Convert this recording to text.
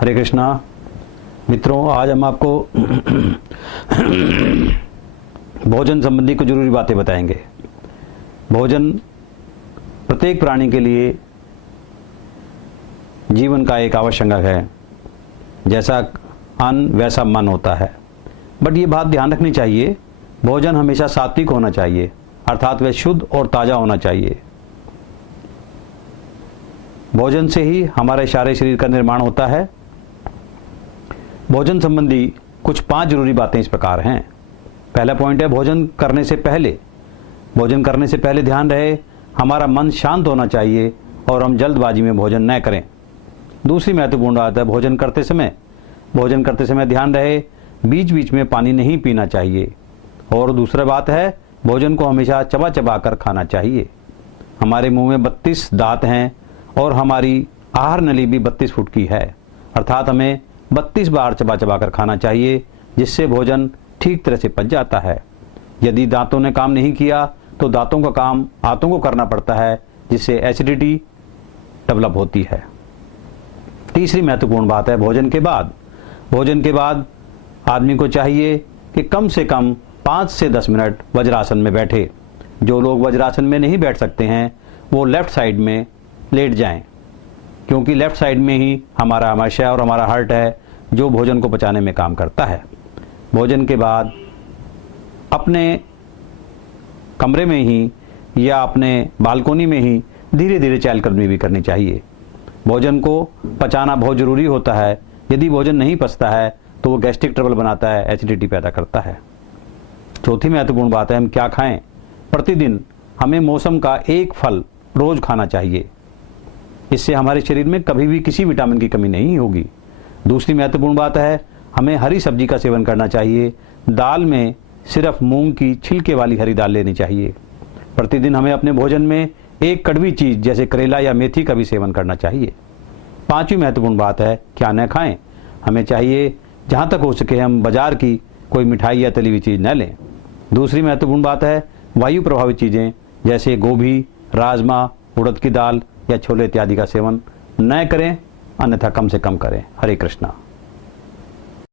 हरे कृष्णा। मित्रों, आज हम आपको भोजन संबंधी कुछ जरूरी बातें बताएंगे। भोजन प्रत्येक प्राणी के लिए जीवन का एक आवश्यक अंग है। जैसा अन्न वैसा मन होता है। बट ये बात ध्यान रखनी चाहिए, भोजन हमेशा सात्विक होना चाहिए, अर्थात वह शुद्ध और ताज़ा होना चाहिए। भोजन से ही हमारे सारे शरीर का निर्माण होता है। भोजन संबंधी कुछ 5 जरूरी बातें इस प्रकार हैं। पहला पॉइंट है, भोजन करने से पहले ध्यान रहे हमारा मन शांत होना चाहिए और हम जल्दबाजी में भोजन न करें। दूसरी महत्वपूर्ण बात है, भोजन करते समय ध्यान रहे बीच बीच में पानी नहीं पीना चाहिए। और दूसरा बात है, भोजन को हमेशा चबा चबा कर खाना चाहिए। हमारे मुंह में 32 दांत हैं और हमारी आहार नली भी 32 फुट की है, अर्थात हमें 32 बार चबा चबा कर खाना चाहिए, जिससे भोजन ठीक तरह से पच जाता है। यदि दांतों ने काम नहीं किया तो दांतों का काम आंतों को करना पड़ता है, जिससे एसिडिटी डेवलप होती है। तीसरी महत्वपूर्ण बात है, भोजन के बाद आदमी को चाहिए कि कम से कम 5 से 10 मिनट वज्रासन में बैठे। जो लोग वज्रासन में नहीं बैठ सकते हैं वो लेफ्ट साइड में लेट जाएं, क्योंकि लेफ्ट साइड में ही हमारा आमाशय और हमारा हार्ट है, जो भोजन को पचाने में काम करता है। भोजन के बाद अपने कमरे में ही या अपने बालकोनी में ही धीरे धीरे चहलकदमी भी करनी चाहिए। भोजन को पचाना बहुत ज़रूरी होता है। यदि भोजन नहीं पचता है तो वो गैस्ट्रिक ट्रबल बनाता है, एसिडिटी पैदा करता है। चौथी महत्वपूर्ण बात है, हम क्या खाएं। प्रतिदिन हमें मौसम का एक फल रोज खाना चाहिए। इससे हमारे शरीर में कभी भी किसी विटामिन की कमी नहीं होगी। दूसरी महत्वपूर्ण बात है, हमें हरी सब्जी का सेवन करना चाहिए। दाल में सिर्फ मूंग की छिलके वाली हरी दाल लेनी चाहिए। प्रतिदिन हमें अपने भोजन में एक कड़वी चीज जैसे करेला या मेथी का भी सेवन करना चाहिए। 5वीं महत्वपूर्ण बात है, क्या न खाएं। हमें चाहिए जहां तक हो सके हम बाजार की कोई मिठाई या तली हुई चीज न लें। दूसरी महत्वपूर्ण बात है, वायु प्रभावित चीजें जैसे गोभी, राजमा, उड़द की दाल या छोले इत्यादि का सेवन न करें, अन्यथा कम से कम करें। हरे कृष्णा।